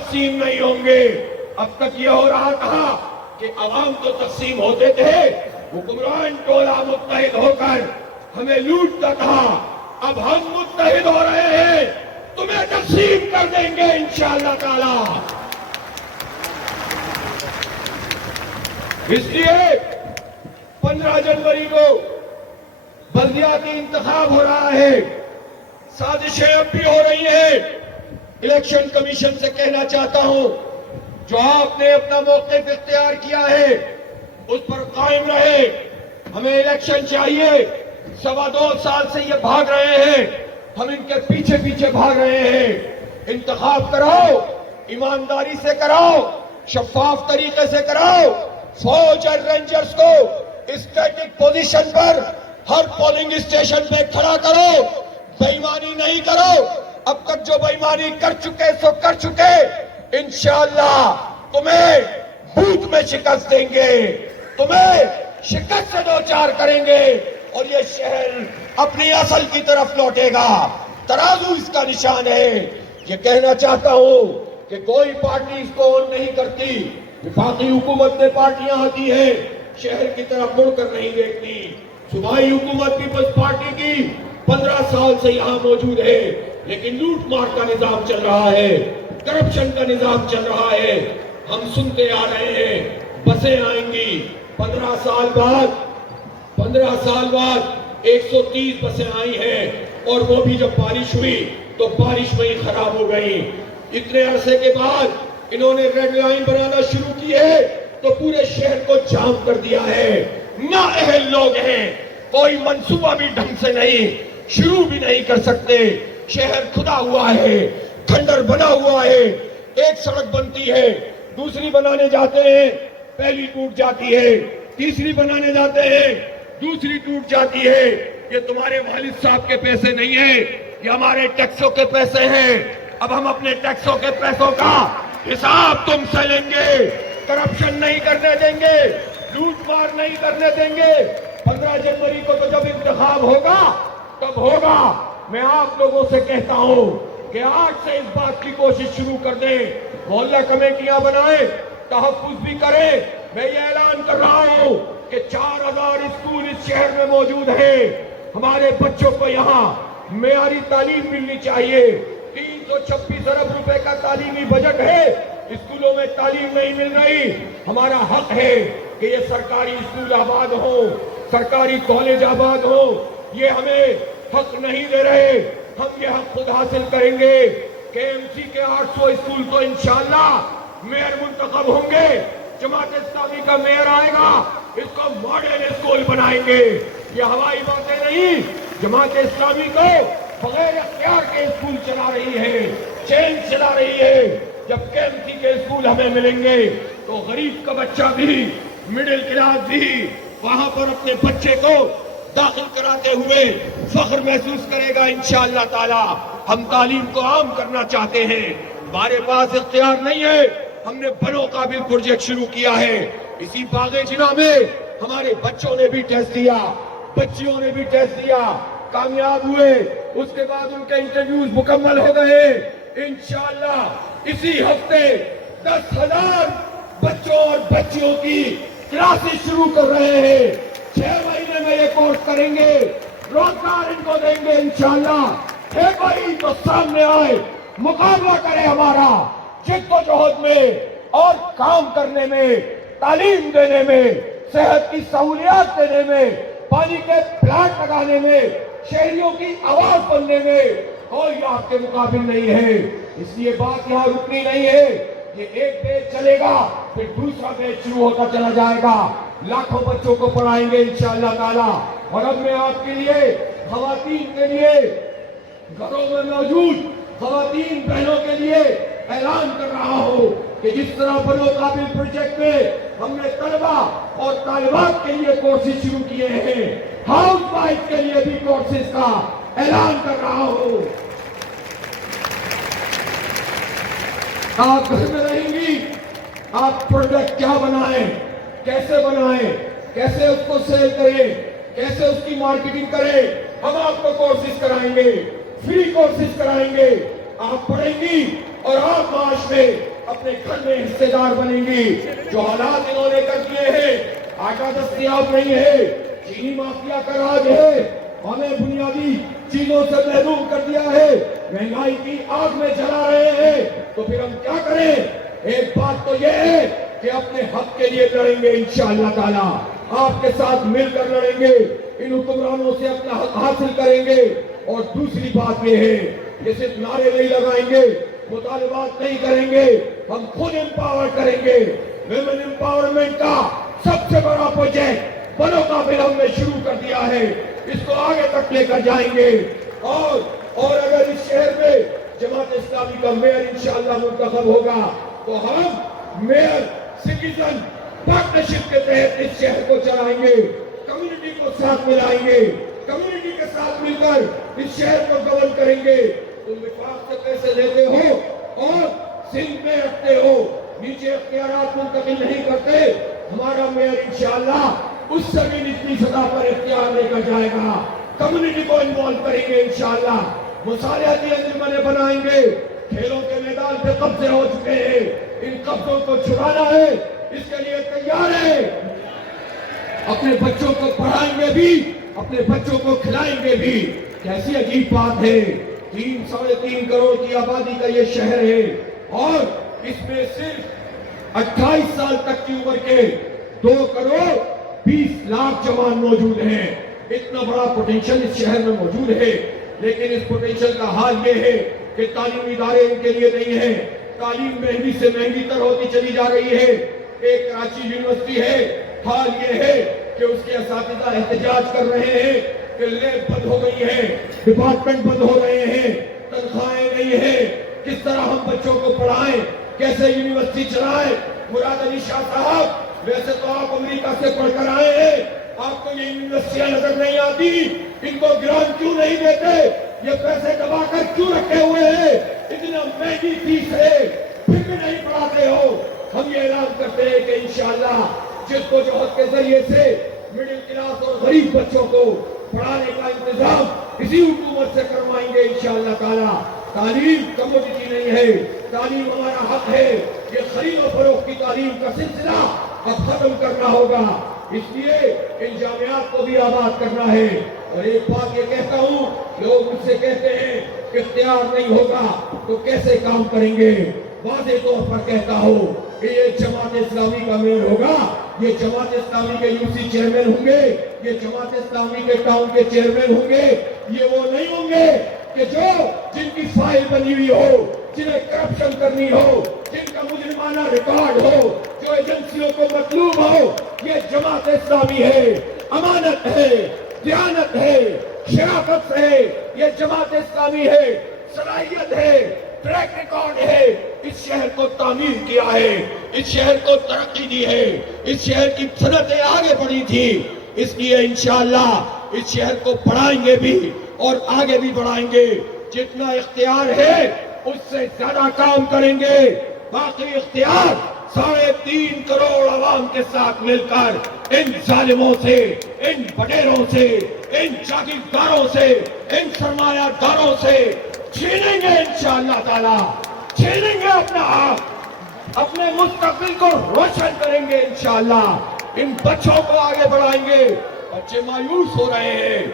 تقسیم نہیں ہوں گے۔ اب تک یہ ہو رہا تھا کہ عوام تو تقسیم ہوتے تھے، حکمران ٹولہ متحد ہو کر ہمیں لوٹتا تھا، اب ہم متحد ہو رہے ہیں، تمہیں تقسیم کر دیں گے انشاءاللہ تعالی۔ اس لیے 15 جنوری کو بلدیاتی انتخاب ہو رہا ہے، سازشیں اب بھی ہو رہی ہیں۔ الیکشن کمیشن سے کہنا چاہتا ہوں، جو آپ نے اپنا موقف اختیار کیا ہے اس پر قائم رہے۔ ہمیں الیکشن چاہیے، 2.25 سال سے یہ بھاگ رہے ہیں، ہم ان کے پیچھے پیچھے بھاگ رہے ہیں۔ انتخاب کراؤ، ایمانداری سے کراؤ، شفاف طریقے سے کراؤ، فوج اور رینجرز کو اسٹیٹک پوزیشن پر ہر پولنگ اسٹیشن پہ کھڑا کرو، بے ایمانی نہیں کرو۔ اب تک جو بے ایمانی کر چکے سو کر چکے، انشاءاللہ تمہیں بوتھ میں شکست دیں گے، تمہیں شکست سے دوچار کریں گے، اور یہ شہر اپنی اصل کی طرف لوٹے گا۔ ترازو اس کا نشان ہے۔ یہ کہنا چاہتا ہوں کہ کوئی پارٹی اس کو آن نہیں کرتی، وفاقی حکومت میں پارٹیاں آتی ہیں، شہر کی طرف مڑ کر نہیں دیکھتی۔ صوبائی حکومت پیپلز پارٹی کی 15 سال سے یہاں موجود ہے، لیکن لوٹ مار کا نظام چل رہا ہے، کرپشن کا نظام چل رہا ہے۔ ہم سنتے آ رہے ہیں بسیں آئیں گی، 15 سال بعد 130 بسیں آئی ہیں، اور وہ بھی جب بارش ہوئی تو بارش میں ہی خراب ہو گئی۔ اتنے عرصے کے بعد انہوں نے ریڈ لائن بنانا شروع کی ہے تو پورے شہر کو جام کر دیا ہے۔ نااہل لوگ ہیں، کوئی منصوبہ بھی ڈھنگ سے نہیں، شروع بھی نہیں کر سکتے۔ شہر کھدا ہوا ہے، کھنڈر بنا ہوا ہے، ایک سڑک بنتی ہے، دوسری بنانے جاتے ہیں، پہلی ٹوٹ جاتی ہے، تیسری بنانے جاتے ہیں، دوسری ٹوٹ جاتی ہے۔ یہ تمہارے والد صاحب کے پیسے نہیں ہیں، یہ ہمارے ٹیکسوں کے پیسے ہیں۔ اب ہم اپنے ٹیکسوں کے پیسوں کا حساب تم سے لیں گے، کرپشن نہیں کرنے دیں گے، لوٹ مار نہیں کرنے دیں گے۔ 15 جنوری کو تو جب انتخاب ہوگا تب ہوگا۔ میں آپ لوگوں سے کہتا ہوں کہ آج سے اس بات کی کوشش شروع کر دیں، محلہ کمیٹیاں بنائیں، تحفظ بھی کریں۔ میں یہ اعلان کر رہا ہوں کہ 4000 اسکول اس شہر میں موجود ہیں۔ ہمارے بچوں کو یہاں معیاری تعلیم ملنی چاہیے۔ 326 ارب روپے کا تعلیمی بجٹ ہے، اسکولوں میں تعلیم نہیں مل رہی۔ ہمارا حق ہے کہ یہ سرکاری اسکول آباد ہوں، سرکاری کالج آباد ہوں۔ یہ ہمیں حق نہیں دے رہے، ہم یہ حق خود حاصل کریں گے۔ KMC کے 800 اسکول تو انشاءاللہ میئر منتخب ہوں گے، جماعت اسلامی کا میئر آئے گا، اس کو ماڈل اسکول بنائیں گے۔ یہ ہوائی باتیں نہیں، جماعت اسلامی کو بغیر اختیار کے اسکول چلا رہی ہے، چین چلا رہی ہے۔ جب KMC کے اسکول ہمیں ملیں گے تو غریب کا بچہ بھی، مڈل کلاس بھی وہاں پر اپنے بچے کو داخل کراتے ہوئے فخر محسوس کرے گا انشاءاللہ تعالی۔ ہم تعلیم کو عام کرنا چاہتے ہیں، ہمارے پاس اختیار نہیں ہے، ہم نے بنو قابل پروجیکٹ شروع کیا ہے۔ اسی باغ جناح میں ہمارے بچوں نے بھی ٹیسٹ دیا، بچیوں نے بھی ٹیسٹ دیا، کامیاب ہوئے۔ اس کے بعد ان کے انٹرویوز مکمل ہو گئے۔ انشاءاللہ اسی ہفتے 10,000 بچوں اور بچیوں کی کلاسز شروع کر رہے ہیں۔ 6 مہینے میں یہ کورس کریں گے، روزگار ان کو دیں گے انشاءاللہ۔ ہے کوئی تو سامنے آئے، مقابلہ کرے ہمارا، جد و جہد میں اور کام کرنے میں، تعلیم دینے میں، صحت کی سہولیات دینے میں، پانی کے پلانٹ لگانے میں، شہریوں کی آواز بننے میں کوئی آپ کے مقابل نہیں ہے۔ اس لیے بات یہاں رکنی نہیں ہے، یہ ایک بیچ چلے گا پھر دوسرا بیچ شروع ہوتا چلا جائے گا۔ لاکھوں بچوں کو پڑھائیں گے انشاءاللہ تعالی۔ اور اب میں آپ کے لیے، خواتین کے لیے، گھروں میں موجود خواتین بہنوں کے لیے اعلان کر رہا ہوں کہ جس طرح بنو قابل پروجیکٹ میں ہم نے طلبہ اور طالبات کے لیے کورسز شروع کیے ہیں، ہاؤس وائف کے لیے بھی کورسز کا اعلان کر رہا ہوں۔ آپ گھر میں رہیں گی، آپ پروڈکٹ کیا بنائیں، کیسے اس کو سیل کریں، کیسے اس کی مارکیٹنگ کریں، ہم آپ کو کورسز کرائیں گے، فری کورسز کرائیں گے۔ آپ پڑھیں گی اور آپ معاش میں اپنے گھر میں حصے دار بنیں گی. جو حالات انہوں نے کر دیے ہیں, آٹا دستیاب نہیں ہے, چینی مافیا کا راج ہے, ہمیں بنیادی چیزوں سے محروم کر دیا ہے, مہنگائی کی آگ میں جلا رہے ہیں, تو پھر ہم کیا کریں؟ ایک بات تو یہ ہے کہ اپنے حق کے لیے لڑیں گے انشاءاللہ تعالی, آپ کے ساتھ مل کر لڑیں گے, ان حکمرانوں سے اپنا حق حاصل کریں گے. اور دوسری بات یہ ہے کہ صرف نعرے نہیں لگائیں گے, مطالبات نہیں کریں گے, ہم خود امپاور کریں گے. ویمن امپاورمنٹ کا سب سے بڑا پروجیکٹ بنو قابل ہم نے شروع کر دیا ہے, اس کو آگے تک لے کر جائیں گے. اور اگر اس شہر میں جماعت اسلامی کا میئر انشاءاللہ منتخب ہوگا تو ہم میئر سٹیزن پارٹنرشپ کے تحت اس شہر کو چلائیں گے, کمیونٹی کو ساتھ ملائیں گے, کمیونٹی کے ساتھ مل کر اس شہر کو گورن کریں گے. تم وفاق سے پیسے لیتے ہو اور سندھ میں رکھتے ہو, نیچے اختیارات منتقل نہیں کرتے, ہمارا میئر انشاءاللہ اس سے بھی نچلی سطح پر اختیار لے کر جائے گا. کمیونٹی کو انوالو کریں گے انشاءاللہ, مصالحتی انجمنیں بنائیں گے. کھیلوں کے میدان پہ قبضے ہو چکے ہیں, ان قبضوں کو چھڑانا ہے, اس کے لیے تیار ہے. اپنے بچوں کو پڑھائیں گے بھی, اپنے بچوں کو کھلائیں گے بھی. کیسی عجیب بات ہے, 3.5 کروڑ کی آبادی کا یہ شہر ہے اور اس میں صرف 28 سال تک کی عمر کے 2 کروڑ 20 لاکھ جوان موجود ہیں. اتنا بڑا پوٹینشل اس شہر میں موجود ہے, لیکن اس پوٹینشل کا حال یہ ہے کہ تعلیمی ادارے ان کے لیے نہیں ہیں. تعلیم مہنگی سے مہنگی تر ہوتی چلی جا رہی ہے. ایک کراچی یونیورسٹی ہے, حال یہ ہے کہ اس کے اساتذہ احتجاج کر رہے ہیں کہ لیب بند ہو گئی ہیں, ڈپارٹمنٹ بند ہو رہے ہیں, تنخواہیں نہیں ہیں, کس طرح ہم بچوں کو پڑھائیں, کیسے یونیورسٹی چلائیں. مراد علی شاہ صاحب, ویسے تو آپ امریکہ سے پڑھ کر آئے ہیں, آپ کو یہ یونیورسٹیاں نظر نہیں آتی, ان کو گرانٹ کیوں نہیں دیتے, یہ پیسے دبا کر کیوں رکھے ہوئے ہیں, اتنا مہنگی فیس ہے, پھر بھی نہیں پڑھاتے ہو. ہم یہ اعلان کرتے ہیں کہ انشاءاللہ جس کو جوہد کے ذریعے سے مڈل کلاس اور غریب بچوں کو پڑھانے کا انتظام اسی حکومت سے کروائیں گے انشاءاللہ تعالی. تعلیم کموڈٹی نہیں ہے, تعلیم ہمارا حق ہے. یہ خرید و فروخت کی تعلیم کا سلسلہ اب ختم کرنا ہوگا, اس لیے ان جامعات کو بھی آباد کرنا ہے. اور ایک بات یہ کہتا ہوں, لوگ مجھ سے کہتے ہیں اختیار نہیں ہوگا تو کیسے کام کریں گے. واضح طور پر کہتا ہوں کہ یہ جماعت اسلامی کا میئر ہوگا, یہ جماعت اسلامی کے یوسی چیئرمین ہوں گے, یہ جماعت اسلامی کے ٹاؤن کے چیئرمین ہوں گے. یہ وہ نہیں ہوں گے کہ جن کی فائل بنی ہوئی ہو, جنہیں کرپشن کرنی ہو, جن کا مجرمانہ ریکارڈ ہو, جو ایجنسیوں کو مطلوب ہو. یہ جماعت اسلامی ہے, امانت ہے, دیانت ہے, شرافت ہے. یہ جماعت اسلامی ہے, صلاحیت ہے, ٹریک ریکارڈ ہے. اس شہر کو تعمیر کیا ہے, اس شہر کو ترقی دی ہے, اس شہر کی صنعتیں آگے بڑھی تھی. اس لیے انشاءاللہ اس شہر کو بڑھائیں گے بھی اور آگے بھی بڑھائیں گے. جتنا اختیار ہے اس سے زیادہ کام کریں گے. باقی اختیار 3.5 کروڑ عوام کے ساتھ مل کر ان ظالموں سے, ان بڈیروں سے, ان جاگیرداروں سے, ان سرمایہ داروں سے چھینیں گے انشاءاللہ تعالی, چھینیں گے اپنا حق, اپنے مستقبل کو روشن کریں گے انشاءاللہ. ان بچوں کو آگے بڑھائیں گے. بچے مایوس ہو رہے ہیں.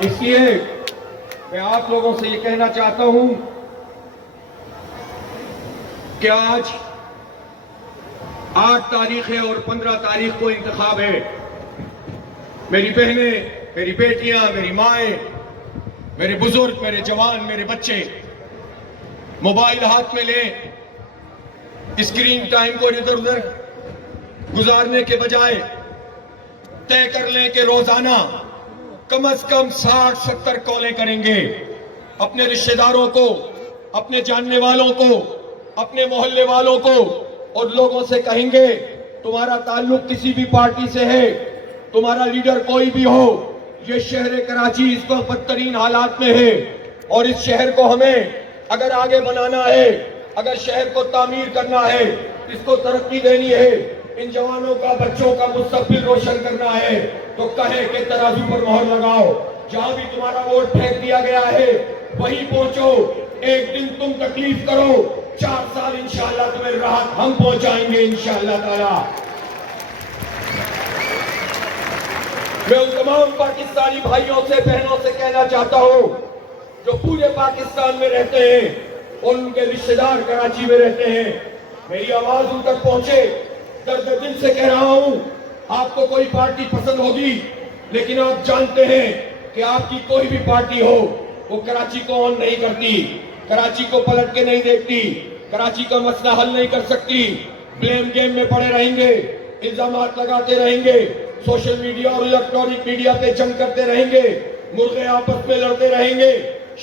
اس لیے میں آپ لوگوں سے یہ کہنا چاہتا ہوں کہ آج 8 تاریخ ہے اور 15 تاریخ کو انتخاب ہے. میری بہنیں, میری بیٹیاں, میری مائیں, میرے بزرگ, میرے جوان, میرے بچے موبائل ہاتھ میں لیں, اسکرین ٹائم کو ادھر ادھر گزارنے کے بجائے طے کر لیں کہ روزانہ کم از کم 60-70 کالیں کریں گے. اپنے رشتہ داروں کو, اپنے جاننے والوں کو, اپنے محلے والوں کو اور لوگوں سے کہیں گے تمہارا تعلق کسی بھی پارٹی سے ہے, تمہارا لیڈر کوئی بھی ہو, یہ شہر کراچی اس وقت بدترین حالات میں ہے. اور اس شہر کو ہمیں اگر آگے بنانا ہے، اگر شہر کو تعمیر کرنا ہے، اس کو ترقی دینی ہے، ان جوانوں کا، بچوں کا مستقبل روشن کرنا ہے، تو کہے کہ ترازو پر مہر لگاؤ، جہاں بھی تمہارا ووٹ پھینک دیا گیا ہے وہی پہنچو، ایک دن تم تکلیف کرو، 4 سال انشاءاللہ تمہیں راحت ہم پہنچائیں گے انشاءاللہ تعالی۔ میں ان تمام پاکستانی بھائیوں سے، بہنوں سے کہنا چاہتا ہوں جو پورے پاکستان میں رہتے ہیں اور ان کے رشتہ دار کراچی میں رہتے ہیں، میری آواز ان تک پہنچے، درد دل سے کہہ رہا ہوں، آپ کو کوئی پارٹی پسند ہوگی لیکن آپ جانتے ہیں کہ آپ کی کوئی بھی پارٹی ہو وہ کراچی کو آن نہیں کرتی، کراچی کو پلٹ کے نہیں دیکھتی، کراچی کا مسئلہ حل نہیں کر سکتی، بلیم گیم میں پڑے رہیں گے، الزامات لگاتے رہیں گے، سوشل میڈیا اور الیکٹرانک میڈیا پہ جنگ کرتے رہیں گے، مرغے آپس میں لڑتے رہیں گے،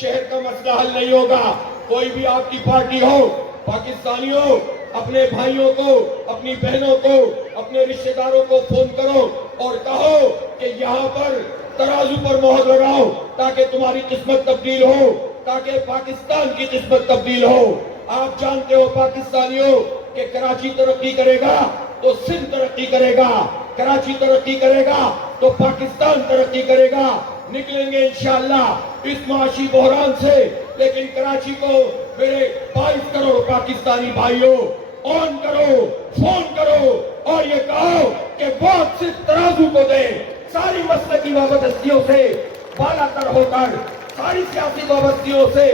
شہر کا مسئلہ حل نہیں ہوگا۔ کوئی بھی آپ کی پارٹی ہو، پاکستانیوں، اپنے بھائیوں کو، اپنی بہنوں کو، اپنے رشتہ داروں کو فون کرو اور کہو کہ یہاں پر ترازو پر مہر لگاؤ تاکہ تمہاری قسمت تبدیل ہو، تاکہ پاکستان کی قسمت تبدیل ہو۔ آپ جانتے ہو پاکستانیوں کہ کراچی ترقی کرے گا تو سندھ ترقی کرے گا، کراچی ترقی کرے گا تو پاکستان ترقی کرے گا۔ نکلیں گے انشاءاللہ اس معاشی بحران سے، لیکن کراچی کو میرے 22 کروڑ پاکستانی بھائیوں آن کرو، فون کرو اور یہ کہو کہ ووٹ صرف ترازو کو دے، ساری مسلکی وابستیوں سے بالا تر ہو کر، ساری سیاسی وابستیوں سے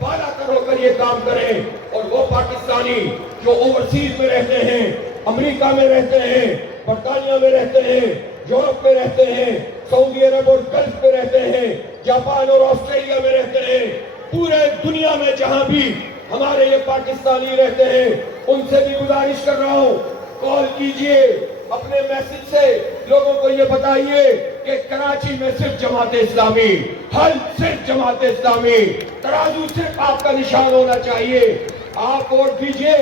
بالا تر ہو کر یہ کام کریں، اور وہ پاکستانی جو اوورسیز میں رہتے ہیں، امریکہ میں رہتے ہیں، برطانیہ میں رہتے ہیں، یورپ میں رہتے ہیں، سعودی عرب اور گلف میں رہتے ہیں، جاپان اور آسٹریلیا میں رہتے ہیں، پورے دنیا میں جہاں بھی ہمارے یہ پاکستانی رہتے ہیں، ان سے بھی گزارش کر رہا ہوں، کال کیجئے، اپنے میسج سے لوگوں کو یہ بتائیے کہ کراچی میں صرف جماعت اسلامی، حل صرف جماعت اسلامی، ترازو صرف آپ کا نشان ہونا چاہیے۔ آپ ووٹ دیجئے،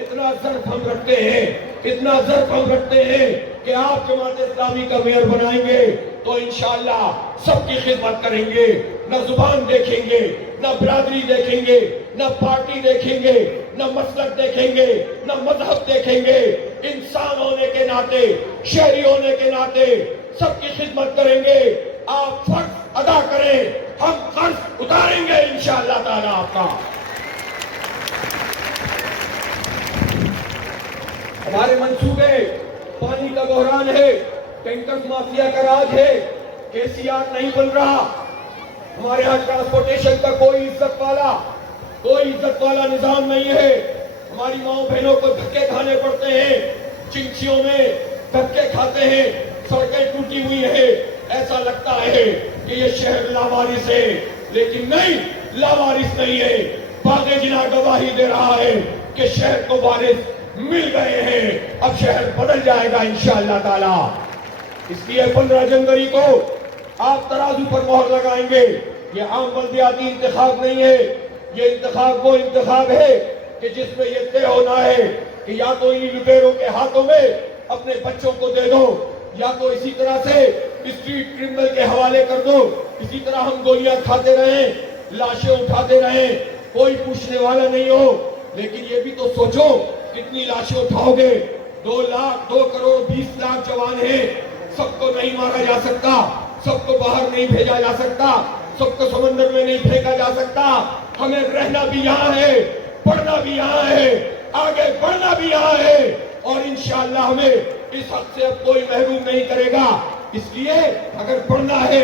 اتنا ظرف ہم رکھتے ہیں، اتنا ظرف ہم رکھتے ہیں کہ آپ جماعت اسلامی کا میئر بنائیں گے تو انشاءاللہ سب کی خدمت کریں گے، نہ زبان دیکھیں گے، نہ برادری دیکھیں گے، نہ پارٹی دیکھیں گے، نہ مسلک دیکھیں گے، نہ مذہب دیکھیں گے، انسان ہونے کے ناطے، شہری ہونے کے ناطے سب کی خدمت کریں گے۔ آپ فرض ادا کریں، ہم قرض اتاریں گے انشاءاللہ تعالی آپ کا۔ ہمارے منصوبے، پانی کا بحران ہے، ٹینکر مافیا کا راج ہے، KCR نہیں بن رہا، ہمارے ہاں ٹرانسپورٹیشن کا کوئی عزت والا نظام نہیں ہے، ہماری ماؤں بہنوں کو دھکے کھانے پڑتے ہیں، چنچیوں میں دھکے کھاتے ہیں، سڑکیں ٹوٹی ہوئی ہیں، ایسا لگتا ہے کہ یہ شہر لاوارث ہے، لیکن نہیں، لاوارث نہیں ہے، باغ جناح گواہی دے رہا ہے کہ شہر کو وارث مل گئے ہیں، اب شہر بدل جائے گا انشاءاللہ تعالی۔ اس لیے 15 جنوری کو آپ ترازو پر مہر لگائیں گے، یہ عام بلدیاتی انتخاب نہیں ہے، یہ انتخاب وہ انتخاب ہے کہ جس میں یہ طے ہونا ہے کہ یا تو انہی لٹیروں کے ہاتھوں میں اپنے بچوں کو دے دو، یا تو اسی طرح سے اسٹریٹ کرمنل کے حوالے کر دو، اسی طرح ہم گولیاں کھاتے رہیں، لاشیں اٹھاتے رہیں، کوئی پوچھنے والا نہیں ہو۔ لیکن یہ بھی تو سوچو کتنی لاشیں اٹھاؤ گے، 2 لاکھ 2 کروڑ 20 لاکھ جوان ہیں، سب کو نہیں مارا جا سکتا، سب کو باہر نہیں بھیجا جا سکتا، سب کو سمندر میں نہیں پھینکا جا سکتا، ہمیں رہنا بھی یہاں ہے، پڑھنا بھی یہاں ہے، آگے بڑھنا بھی یہاں ہے، اور انشاءاللہ ہمیں اس حق سے اب کوئی محروم نہیں کرے گا۔ اس لیے اگر بڑھنا ہے،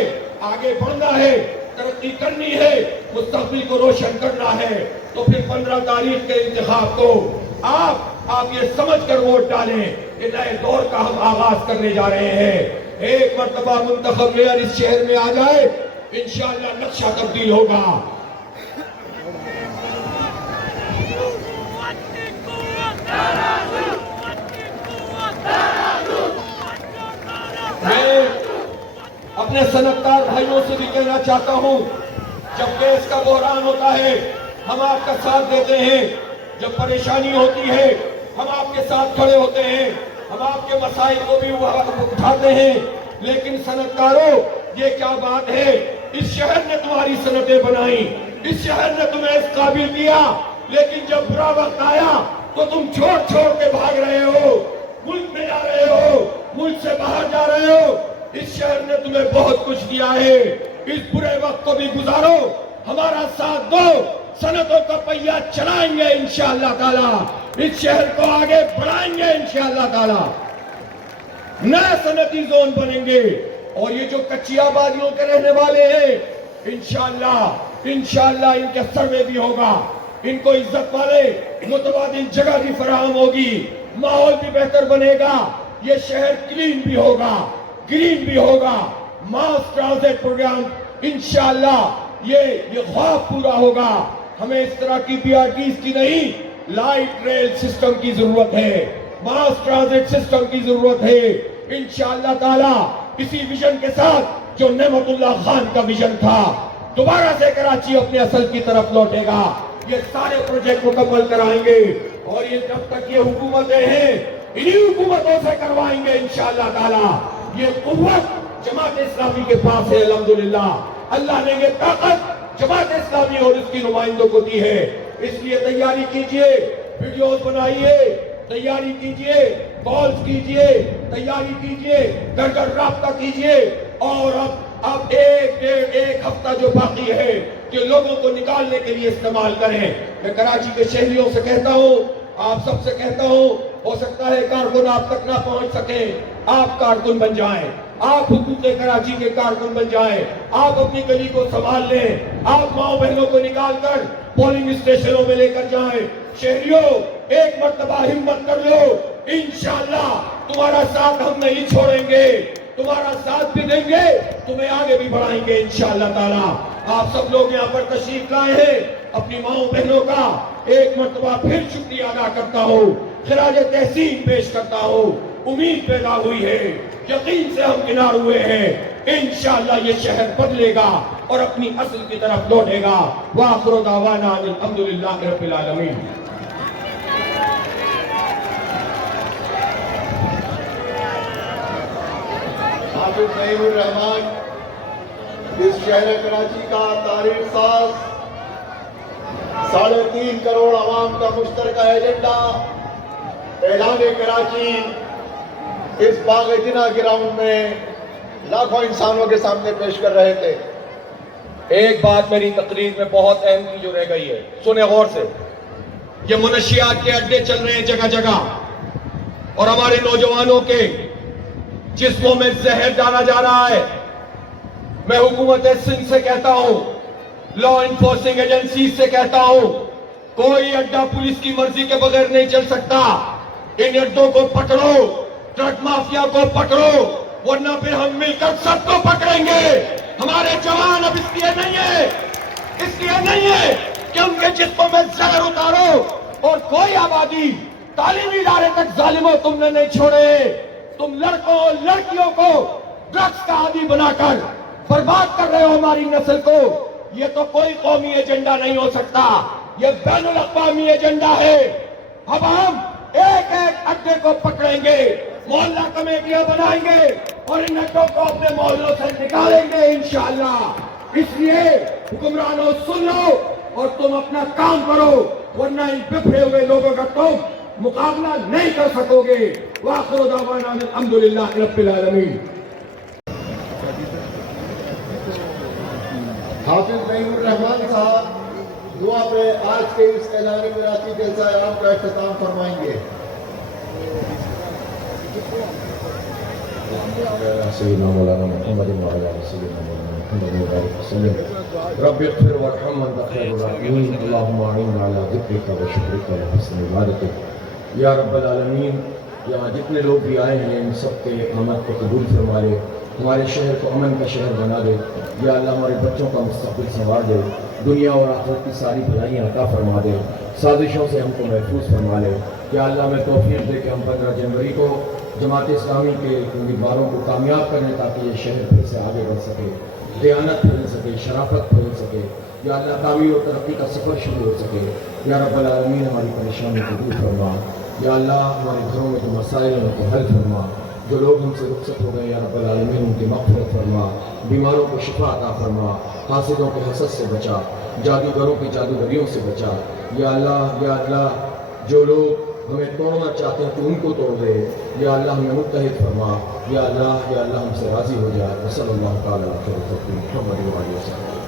آگے بڑھنا ہے، ترقی کرنی ہے، مستقبل کو روشن کرنا ہے، تو پھر 15 تاریخ کے انتخاب کو آپ یہ سمجھ کر ووٹ ڈالیں کہ نئے دور کا ہم آغاز کرنے جا رہے ہیں۔ ایک مرتبہ منتخب میئر اس شہر میں آ جائے، انشاءاللہ نقشہ تبدیل ہوگا۔ میں اپنے صنعتکار بھائیوں سے بھی کہنا چاہتا ہوں، جب گیس کا بحران ہوتا ہے ہم آپ کا ساتھ دیتے ہیں، جب پریشانی ہوتی ہے ہم آپ کے ساتھ کھڑے ہوتے ہیں، ہم آپ کے مسائل کو بھی اٹھاتے ہیں، لیکن صنعتکاروں یہ کیا بات ہے، اس شہر نے تمہاری صنعتیں بنائیں، اس شہر نے تمہیں اس قابل کیا، لیکن جب برا وقت آیا تو تم چھوڑ کے بھاگ رہے ہو، ملک میں جا رہے ہو، ملک سے باہر جا رہے ہو۔ اس شہر نے تمہیں بہت کچھ دیا ہے، اس برے وقت کو بھی گزارو، ہمارا ساتھ دو، صنعتوں کا پہیہ چلائیں گے انشاءاللہ تعالی، اس شہر کو آگے بڑھائیں گے انشاءاللہ تعالی، نئے صنعتی زون بنیں گے۔ اور یہ جو کچی آبادیوں کے رہنے والے ہیں، انشاءاللہ ان کے سروے بھی ہوگا، ان کو عزت والے متبادل جگہ بھی فراہم ہوگی، ماحول بھی بہتر بنے گا، یہ شہر کلین بھی ہوگا، گرین بھی ہوگا، ماس ٹرانزٹ پروگرام انشاءاللہ یہ خواب پورا ہوگا۔ ہمیں اس طرح کی BRTs کی نہیں، لائٹ ریل سسٹم کی ضرورت ہے، ماس ٹرانزٹ سسٹم کی ضرورت ہے انشاءاللہ تعالی۔ اسی ویژن کے ساتھ جو نعمت اللہ خان کا ویژن تھا، دوبارہ سے کراچی اپنے اصل کی طرف لوٹے گا، یہ سارے پروجیکٹ مکمل کرائیں گے، اور یہ جب تک یہ حکومتیں ہیں انہی حکومتوں سے کروائیں گے انشاءاللہ تعالی۔ یہ قوت جماعت اسلامی کے پاس ہے الحمدللہ، اللہ نے یہ طاقت جماعت اسلامی اور اس کی نمائندوں کو دی ہے، اس لیے تیاری کیجئے، ویڈیوز بنائیے، تیاری کیجئے، کالز کیجئے، تیاری کیجئے، گھر گھر رابطہ کیجئے، اور اب ایک ہفتہ جو باقی ہے کہ لوگوں کو نکالنے کے لیے استعمال کریں۔ میں کراچی کے شہریوں سے کہتا ہوں، آپ سب سے کہتا ہوں، ہو سکتا ہے کارکن آپ تک نہ پہنچ سکیں، آپ کارکن بن جائیں، آپ حقوق کراچی کے کارکن بن جائیں، آپ اپنی گلی کو سنبھال لیں، آپ ماؤں بہنوں کو نکال کر پولنگ اسٹیشنوں میں لے کر جائیں۔ شہریوں ایک مرتبہ ہمت کر لو، انشاءاللہ تمہارا ساتھ ہم نہیں چھوڑیں گے، تمہارا ساتھ بھی دیں گے، تمہیں آگے بھی بڑھائیں گے انشاءاللہ تعالی۔ آپ سب لوگ یہاں پر تشریف لائے ہیں، اپنی ماؤں بہنوں کا ایک مرتبہ پھر شکریہ ادا کرتا ہوں، خراج تحسین پیش کرتا ہوں۔ امید پیدا ہوئی ہے، یقین سے ہم کنار ہوئے ہیں، انشاءاللہ یہ شہر بدلے گا اور اپنی اصل کی طرف لوٹے گا۔ وآخر دعوانا الحمدللہ رب العالمین۔ حافظ نعیم الرحمان اس شہر کراچی کا تاریخ ساز، 3.5 کروڑ عوام کا مشترکہ ایجنڈا اعلان کراچی اس باغ جناح گراؤنڈ میں لاکھوں انسانوں کے سامنے پیش کر رہے تھے۔ ایک بات میری تقریر میں بہت اہم تھی جو رہ گئی ہے، سنیں غور سے۔ یہ منشیات کے اڈے چل رہے ہیں جگہ جگہ، اور ہمارے نوجوانوں کے جسموں میں زہر ڈالا جا رہا ہے۔ میں حکومت سندھ سے کہتا ہوں، لا انفورسنگ ایجنسیز سے کہتا ہوں، کوئی اڈا پولیس کی مرضی کے بغیر نہیں چل سکتا۔ ان اڈوں کو پکڑو، ڈرگ مافیا کو پکڑو، ورنہ پھر ہم مل کر سب کو پکڑیں گے۔ ہمارے جوان اب اس لیے نہیں ہے کہ ان کے جسموں میں زہر اتارو، اور کوئی آبادی تعلیمی ادارے تک ظالموں تم نے نہیں چھوڑے۔ تم لڑکوں اور لڑکیوں کو ڈرگز کا عادی بنا کر برباد کر رہے ہو ہماری نسل کو۔ یہ تو کوئی قومی ایجنڈا نہیں ہو سکتا، یہ بین الاقوامی ایجنڈا ہے۔ اب ہم ایک ایک اڈے کو پکڑیں گے، محلہ کمیٹیاں بنائیں گے، اور ان اڈوں کو اپنے محلوں سے نکالیں گے انشاءاللہ۔ اس لیے حکمرانوں سن لو اور تم اپنا کام کرو، ورنہ ان بکھرے ہوئے لوگوں کا تم مقابلہ نہیں کر سکو گے۔ وآخر دعوانا الحمدللہ رب العالمین۔ حافظ نعیم الرحمان صاحب دعا پہ آج کے اس اعلان کراچی جلسہ عام کا اختتام فرمائیں گے۔ سیدنا مولانا محمد وعلى سيدنا مولانا محمد وبارك وسلم رب اغفر وارحم وانت خير الراحمين اللهم اعنا على ذكرك وشكرك وحسن عبادتك یا رب العالمین۔ یہاں جتنے لوگ بھی آئے ہیں ان سب کے آمد کو قبول فرما لے، ہمارے شہر کو امن کا شہر بنا دے، یا اللہ ہمارے بچوں کا مستقبل سنوار دے، دنیا اور آخرت کی ساری بھلائیاں عطا فرما دے، سازشوں سے ہم کو محفوظ فرما لے۔ یا اللہ ہمیں توفیق دے کہ ہم 15 جنوری کو جماعت اسلامی کے امیدواروں کو کامیاب کریں تاکہ یہ شہر پھر سے آگے بڑھ سکے، دیانت پھیل سکے، شرافت پھیل سکے، یا اللہ تعمیر و ترقی کا سفر شروع ہو سکے۔ یا رب العالمین ہماری پریشانی کو دور فرما، یا اللہ ہمارے گھروں میں جو مسائل ہیں ان کو حل فرما، جو لوگ ہم سے رخصت ہو گئے یا رب العالمین ان کی مغفرت فرما، بیماروں کو شفا عطا فرما، حاسدوں کے حسد سے بچا، جادوگروں کی جادوگریوں سے بچا۔ یا اللہ جو لوگ ہمیں توڑنا چاہتے ہیں تو ان کو توڑ دے۔ یا اللہ ہمیں متحد فرما۔ یا اللہ ہم سے راضی ہو جائے۔ صلی اللہ تعالیٰ علیہ وسلم۔